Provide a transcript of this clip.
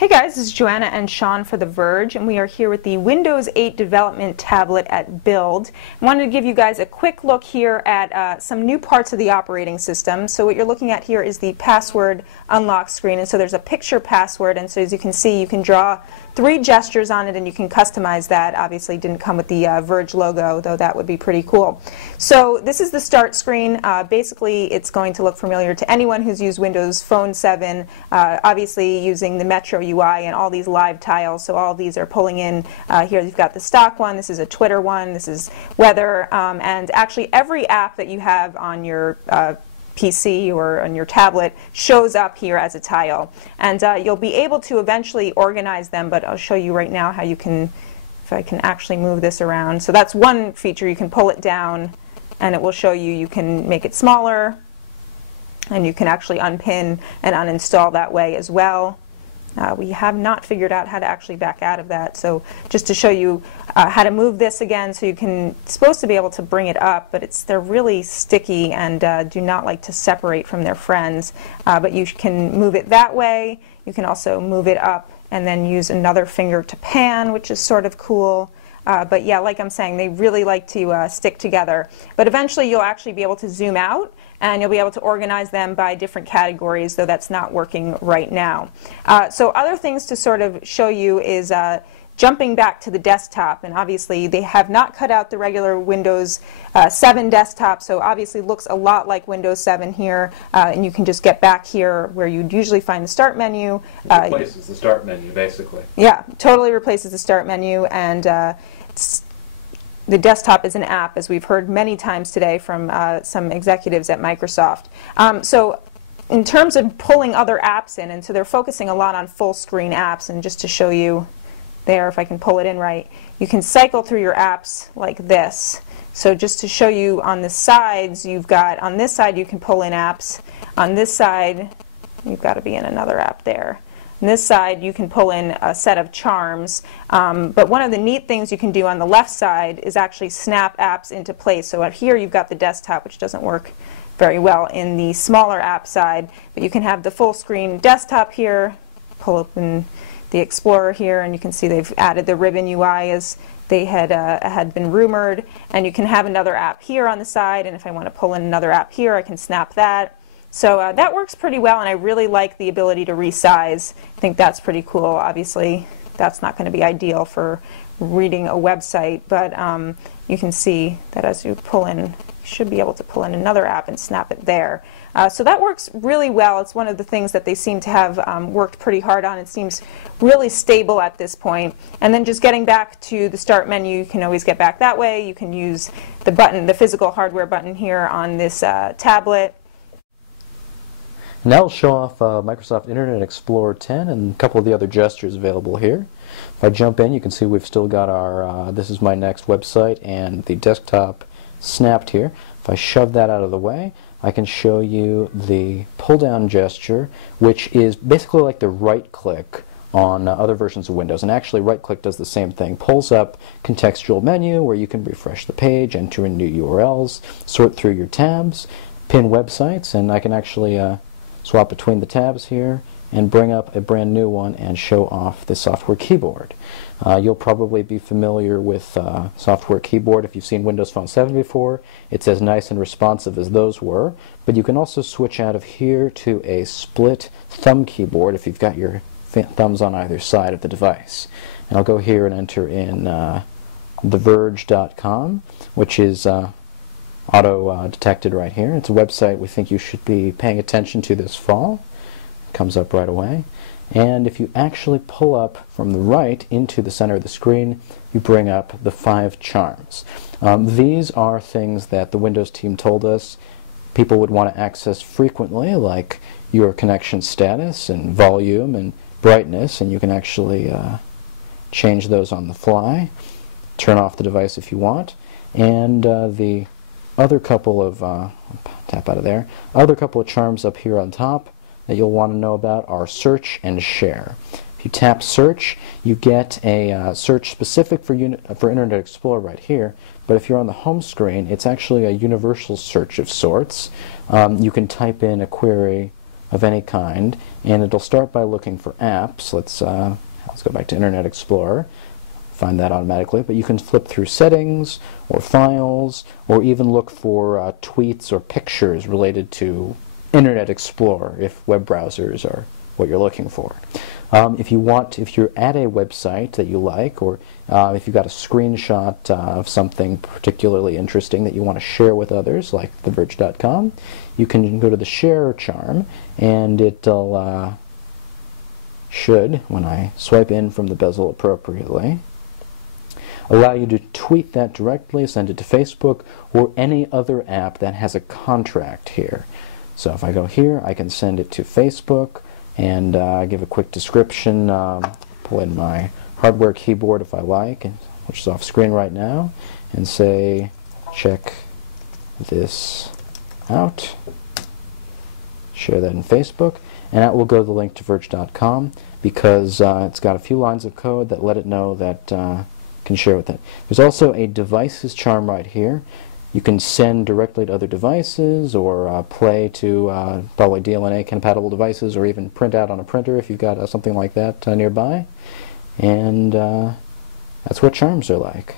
Hey guys, this is Joanna and Sean for The Verge, and we are here with the Windows 8 development tablet at Build. I wanted to give you guys a quick look here at some new parts of the operating system. So what you're looking at here is the password unlock screen, and so there's a picture password, and so as you can see, you can draw 3 gestures on it and you can customize that. Obviously it didn't come with the Verge logo, though that would be pretty cool. So this is the start screen. Basically it's going to look familiar to anyone who's used Windows Phone 7, obviously using the Metro UI and all these live tiles. So all of these are pulling in. Here you've got the stock one, this is a Twitter one, this is weather, and actually every app that you have on your PC or on your tablet shows up here as a tile, and you'll be able to eventually organize them, but I'll show you right now how you can, if I can actually move this around. So that's one feature. You can pull it down and it will show you, you can make it smaller, and you can actually unpin and uninstall that way as well. We have not figured out how to actually back out of that, so just to show you how to move this again, so you can, it's supposed to be able to bring it up, but they're really sticky and do not like to separate from their friends, but you can move it that way. You can also move it up and then use another finger to pan, which is sort of cool. But yeah, like I'm saying, they really like to stick together. But eventually you'll actually be able to zoom out and you'll be able to organize them by different categories, though that's not working right now. So other things to sort of show you is jumping back to the desktop, and obviously they have not cut out the regular Windows 7 desktop, so obviously looks a lot like Windows 7 here, and you can just get back here where you'd usually find the start menu. It replaces the start menu, basically. Yeah, totally replaces the start menu, and the desktop is an app, as we've heard many times today from some executives at Microsoft. So in terms of pulling other apps in, and so they're focusing a lot on full screen apps, and just to show you there, if I can pull it in right, you can cycle through your apps like this. So just to show you on the sides, you've got, on this side you can pull in apps, on this side you've got to be in another app there. On this side you can pull in a set of charms, but one of the neat things you can do on the left side is actually snap apps into place. So out here you've got the desktop, which doesn't work very well in the smaller app side, but you can have the full screen desktop here, pull open the Explorer here, and you can see they've added the ribbon UI as they had been rumored, and you can have another app here on the side, and if I want to pull in another app here I can snap that. So that works pretty well, and I really like the ability to resize. I think that's pretty cool. Obviously that's not going to be ideal for reading a website, but you can see that as you pull in, you should be able to pull in another app and snap it there. So that works really well. It's one of the things that they seem to have worked pretty hard on. It seems really stable at this point. And then just getting back to the start menu, you can always get back that way. You can use the button, the physical hardware button here on this tablet. And that will show off Microsoft Internet Explorer 10 and a couple of the other gestures available here. If I jump in, you can see we've still got our this is my next website and the desktop snapped here. If I shove that out of the way, I can show you the pull-down gesture, which is basically like the right-click on other versions of Windows. And actually, right-click does the same thing. Pulls up contextual menu where you can refresh the page, enter in new URLs, sort through your tabs, pin websites, and I can actually swap between the tabs here and bring up a brand new one and show off the software keyboard. You'll probably be familiar with software keyboard if you've seen Windows Phone 7 before. It's as nice and responsive as those were, but you can also switch out of here to a split thumb keyboard if you've got your thumbs on either side of the device. And I'll go here and enter in theverge.com, which is auto-detected right here. It's a website we think you should be paying attention to this fall. It comes up right away. And if you actually pull up from the right into the center of the screen, you bring up the 5 charms. These are things that the Windows team told us people would want to access frequently, like your connection status and volume and brightness, and you can actually change those on the fly, turn off the device if you want, and the other couple of, tap out of there, other couple of charms up here on top that you'll want to know about are search and share. If you tap search, you get a search specific for Internet Explorer right here, but if you're on the home screen, it's actually a universal search of sorts. You can type in a query of any kind, and it'll start by looking for apps. Let's go back to Internet Explorer. Find that automatically, but you can flip through settings or files or even look for tweets or pictures related to Internet Explorer if web browsers are what you're looking for. If you're at a website that you like, or if you've got a screenshot of something particularly interesting that you want to share with others, like theverge.com, you can go to the share charm, and it'll should, when I swipe in from the bezel appropriately, allow you to tweet that directly, send it to Facebook, or any other app that has a contract here. So if I go here, I can send it to Facebook, and give a quick description, pull in my hardware keyboard if I like, which is off screen right now, and say, check this out. Share that in Facebook, and that will go to the link to verge.com because it's got a few lines of code that let it know that can share with it. There's also a devices charm right here. You can send directly to other devices, or play to probably DLNA compatible devices, or even print out on a printer if you've got something like that nearby. And that's what charms are like.